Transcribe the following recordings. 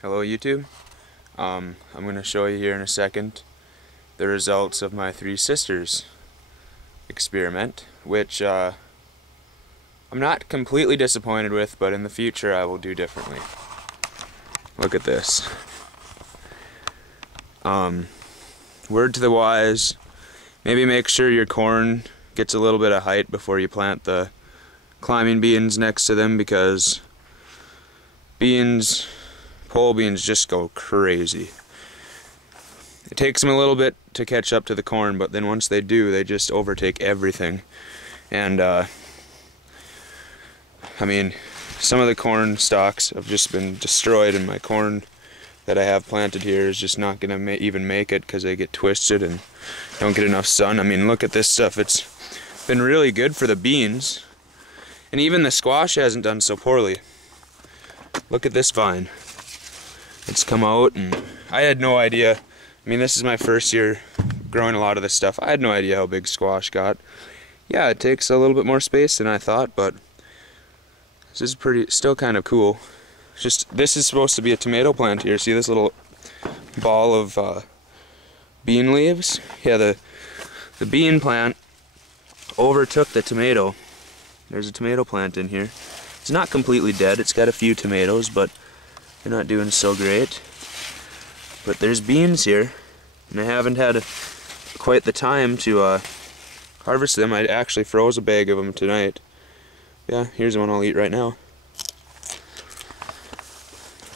Hello YouTube. I'm going to show you here in a second the results of my Three Sisters experiment, which I'm not completely disappointed with, but in the future I will do differently. Look at this. Word to the wise, maybe make sure your corn gets a little bit of height before you plant the climbing beans next to them, because pole beans just go crazy. It takes them a little bit to catch up to the corn, but then once they do, they just overtake everything. And I mean, some of the corn stalks have just been destroyed, and my corn that I have planted here is just not going to even make it because they get twisted and don't get enough sun. I mean, look at this stuff. It's been really good for the beans, and even the squash hasn't done so poorly. Look at this vine. It's come out, and I had no idea. I mean, this is my first year growing a lot of this stuff. I had no idea how big squash got. Yeah, it takes a little bit more space than I thought, but this is still kind of cool. Just, this is supposed to be a tomato plant here. See this little ball of bean leaves? Yeah, the bean plant overtook the tomato. There's a tomato plant in here. It's not completely dead. It's got a few tomatoes, but they're not doing so great. But there's beans here, and I haven't had quite the time to harvest them. I actually froze a bag of them tonight. Yeah, here's one I'll eat right now.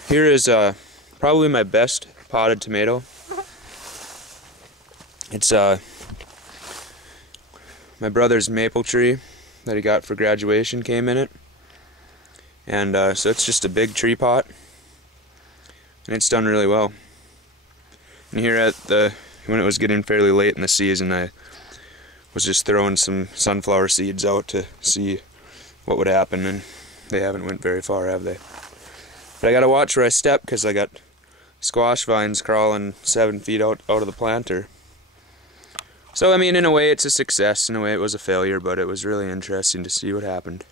Here is probably my best potted tomato. It's my brother's maple tree that he got for graduation came in it. And so it's just a big tree pot, and it's done really well. And here when it was getting fairly late in the season, I was just throwing some sunflower seeds out to see what would happen, and they haven't went very far, have they? But I gotta watch where I step, because I got squash vines crawling 7 feet out of the planter. So I mean, in a way it's a success, in a way it was a failure, but it was really interesting to see what happened.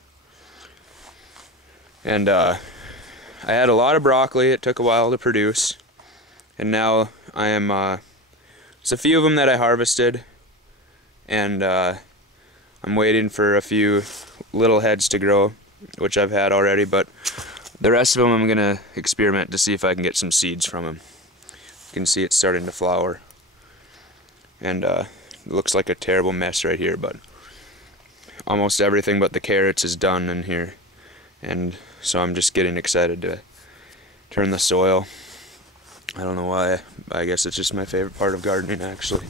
And I had a lot of broccoli. It took a while to produce, and now I am there's a few of them that I harvested, and I'm waiting for a few little heads to grow, which I've had already, but the rest of them I'm gonna experiment to see if I can get some seeds from them. You can see it's starting to flower, and it looks like a terrible mess right here, but almost everything but the carrots is done in here. And so I'm just getting excited to turn the soil. I don't know why. I guess it's just my favorite part of gardening, actually.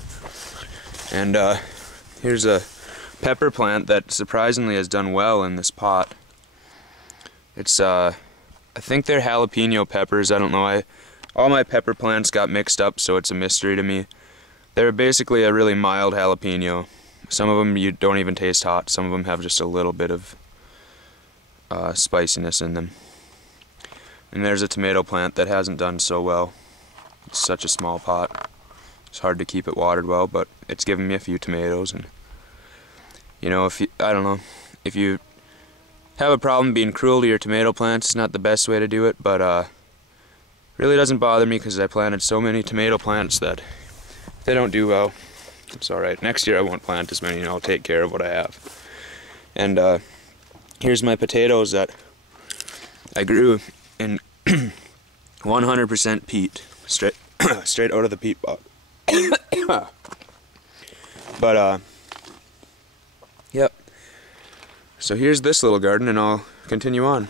And here's a pepper plant that surprisingly has done well in this pot. It's I think they're jalapeno peppers. I don't know. All my pepper plants got mixed up, so it's a mystery to me. They're basically a really mild jalapeno. Some of them you don't even taste hot. Some of them have just a little bit of spiciness in them. And there's a tomato plant that hasn't done so well. It's such a small pot. It's hard to keep it watered well, but it's given me a few tomatoes. And you know, I don't know, if you have a problem being cruel to your tomato plants, it's not the best way to do it, but really doesn't bother me, because I planted so many tomato plants that if they don't do well, it's alright. Next year I won't plant as many, and I'll take care of what I have. And here's my potatoes that I grew in 100% peat, straight out of the peat bog. But yep. So here's this little garden, and I'll continue on.